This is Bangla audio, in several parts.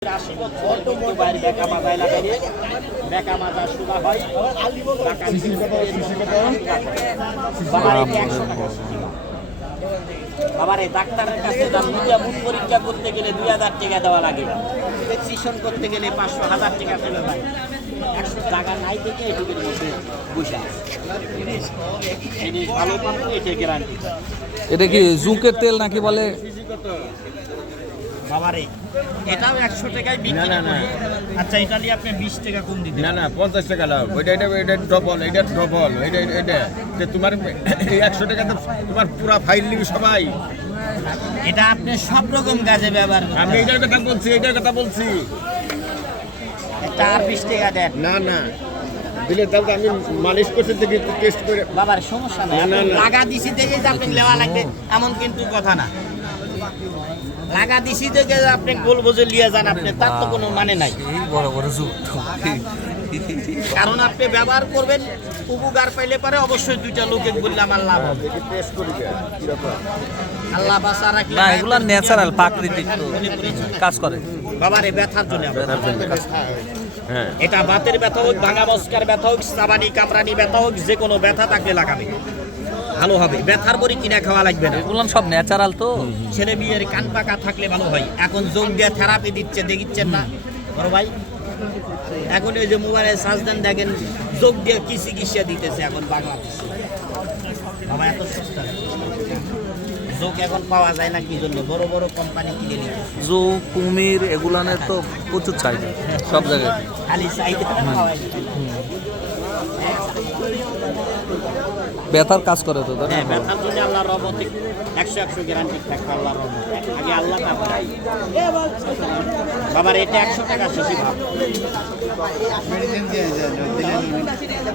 80 বছর বাইরে বেকা মাজায় লাগাইলে বেকা মাজা সুদা হয় বাবার এই ডাক্তারের কাছে মুখ পরীক্ষা করতে গেলে 2000 টাকা দেওয়া লাগে, প্রেসক্রিপশন করতে গেলে 500,000 টাকা ফেলে যায়। 100 টাকা নাই থেকে এটুকুর মধ্যে বসে জিনিস ভালো পাবেন, এটা গ্যারান্টি। এটা কি জুকের তেল নাকি বলে বাবারে? এটাও 100 টাকায় বিক্রি না। আচ্ছা, এটা নিয়ে আপনি 20 টাকা কম দিবেন? না 50 টাকা লাভ। এটা ডবল, এটা ডবল, এটা তোমার 100 টাকা তো তোমার পুরা ফাইল নিবি সবাই। এটা আপনি সব রকম কাজে ব্যবহার করতে আমি এটার কথা বলছি। এটা আর 20 টাকা দেন না দিলে তাও তো আমি মালিশ করতে দেখি টেস্ট করে। বাবার সমস্যা নাই, লাগা দিছি দেখে যে আপনি লেওয়া লাগবে এমন কিন্তু কথা না। লাগা দিছি দেখে আপনি বলবো যে লিয়ে যান, আপনি তার তো কোনো মানে নাই। বড় বড় জুক কারণ আপনি ব্যবহার করবেন, উপকার পাইলে পারে অবশ্যই দুইটা লোকে বললে আমার লাভ হবে। টেস্ট করি আল্লাহ বাঁচা রাখলে না, এগুলা ন্যাচারাল প্রাকৃতিক কাজ করে বাবার এই ব্যথার জন্য। হ্যাঁ, এটা বাতের ব্যথা হোক, ভাঙা মস্কার ব্যথা হোক, চাবানি কামরানি ব্যথা হোক, যে কোনো ব্যথা তাকে লাগাবে, ভালো হবে। ব্যথার বড়ি কিনা খাওয়া লাগবে না, এগুলো সব ন্যাচারাল তো। ছেলে বিয়ের কান পাকা থাকলে ভালো হয়। এখন যোগ দিয়ে থেরাপি দিচ্ছে, দেখিচ্ছেন না বড় ভাই? এখন ওই যে মোবাইলে সার্চ দেন, দেখেন যোগ দিয়ে কি চিকিৎসা দিতেছে এখন বাংলাদেশে। বাবা এত সস্তা যোগ এখন পাওয়া যায় না, কি জন্য? বড় বড় কোম্পানি কিনে নিচ্ছে। জুক, কুমির এগুলানের তো প্রচুর চাহিদা সব জায়গায়। খালি চাইতে পাওয়া যায়। ব্যথার কাজ করে তো, তাই হ্যাঁ, না? ব্যথার জন্য আল্লাহর রহমতে 100 গ্যারান্টি থাকবে আল্লাহর রহমতে। আগে আল্লাহ তারপর বাবার এটা 100 টাকা শেষই ভাব।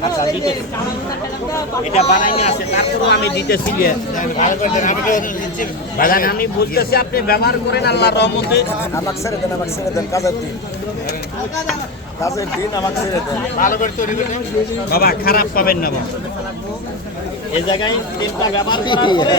আচ্ছা, দিতেছি। এটা বানাইনি আছে, তারপরেও আমি দিতেছি। বাজান আমি বলতেছি আপনি ব্যবহার করেন আল্লাহর রহমতে। আমাকে ছেড়ে দেন কাজের দিন আমাকে ছেড়ে দেন। ভালো করে তৈরি করে বাবা, খারাপ পাবেন না বাবা। এই জায়গায় তেলটা ব্যবহার করার পরে